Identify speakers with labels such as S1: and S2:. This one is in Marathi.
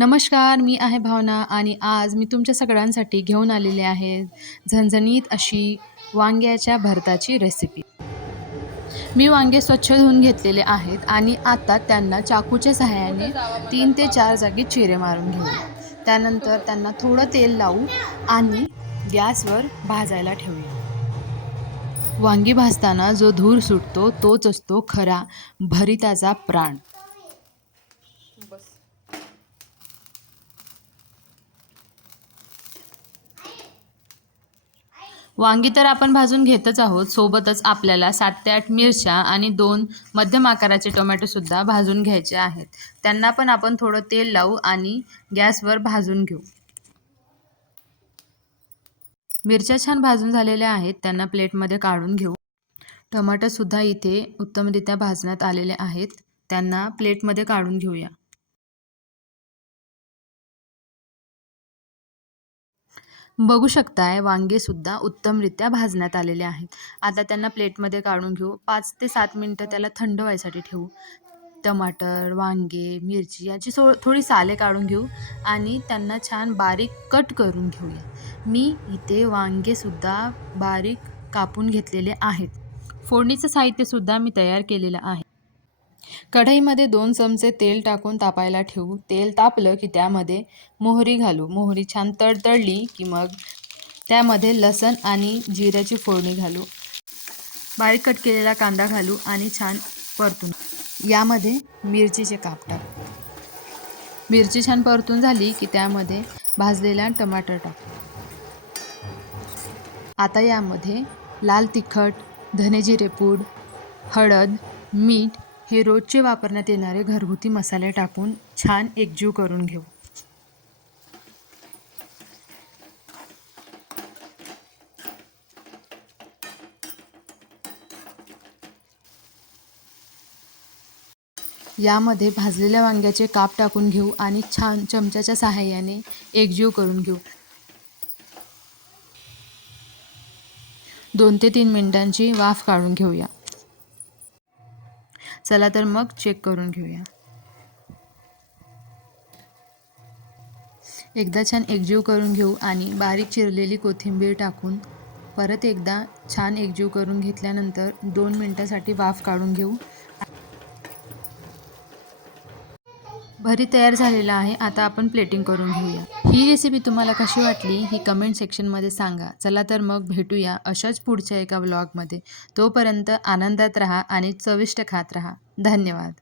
S1: नमस्कार मी आहे भावना आणि आज मी तुमच्या सगळ्यांसाठी घेऊन आलेले आहे झणझणीत अशी वांग्याच्या भरताची रेसिपी मी वांगे स्वच्छ धुवून घेतलेले आहेत आणि आता त्यांना चाकूच्या सहाय्याने तीन ते चार जागी चिरे मारून घेऊ. त्यानंतर त्यांना थोडं तेल लावू आणि गॅसवर भाजायला ठेवूया. वांगी भाजताना जो धूर सुटतो तोच असतो खरा भरिताचा प्राण. वांगी तर आपण भाजून घेतच आहोत. सोबतच आपल्याला सात ते आठ मिरच्या आणि दोन मध्यम आकाराचे टोमॅटोसुद्धा भाजून घ्यायचे आहेत. त्यांना पण आपण थोडं तेल लावू आणि गॅसवर भाजून घेऊ. मिरच्या छान भाजून झालेल्या आहेत. त्यांना प्लेटमध्ये काढून घेऊ. टमाटरसुद्धा इथे उत्तमरित्या भाजण्यात आलेले आहेत. त्यांना प्लेटमध्ये काढून घेऊया. बघू शकताय वांगेसुद्धा उत्तमरित्या भाजण्यात आलेले आहेत. आता त्यांना प्लेटमध्ये काढून घेऊ. पाच ते सात मिनटं त्याला थंड व्हायसाठी ठेवू. टमाटर वांगे मिरची याची सो थोडी साले काढून घेऊ आणि त्यांना छान बारीक कट करून घेऊया. मी इथे वांगेसुद्धा बारीक कापून घेतलेले आहेत. फोडणीचं साहित्यसुद्धा मी तयार केलेलं आहे. कढईमध्ये दोन चमचे तेल टाकून तापायला ठेवू. तेल तापलं की त्यामध्ये मोहरी घालू. मोहरी छान तडतडली की मग त्यामध्ये लसण आणि जिऱ्याची फोडणी घालू. बारीक कट केलेला कांदा घालू आणि छान परतून. यामध्ये मिरचीचे काप टाकू. मिरची छान परतून झाली की त्यामध्ये भाजलेला टमाटर टाकू. आता यामध्ये लाल तिखट धनेजिरे पूड हळद मीठ हे रोजचे वापरण्यात येणारे घरगुती मसाले टाकून छान एकजीव करून घेऊ. यामध्ये भाजलेल्या वांग्याचे काप टाकून घेऊ आणि छान चमच्याच्या सहाय्याने एकजीव करून घेऊ. दोन ते तीन मिनिटांची वाफ काढून घेऊया. चला तर मग चेक करून घेऊया. एकदा छान एकजीव करून घेऊ आणि बारीक चिरलेली कोथिंबीर टाकून परत एकदा छान एकजीव करून घेतल्यानंतर दोन मिनटासाठी वाफ काढून घेऊ. भरी तयार झालेला आहे. आता आपण प्लेटिंग करून घेऊया. ही रेसिपी तुम्हाला कशी वाटली ही कमेंट सेक्शनमध्ये सांगा. चला तर मग भेटूया अशाच पुढच्या एका व्लॉगमध्ये तोपर्यंत आनंदात राहा आणि चविष्ट खात राहा. धन्यवाद.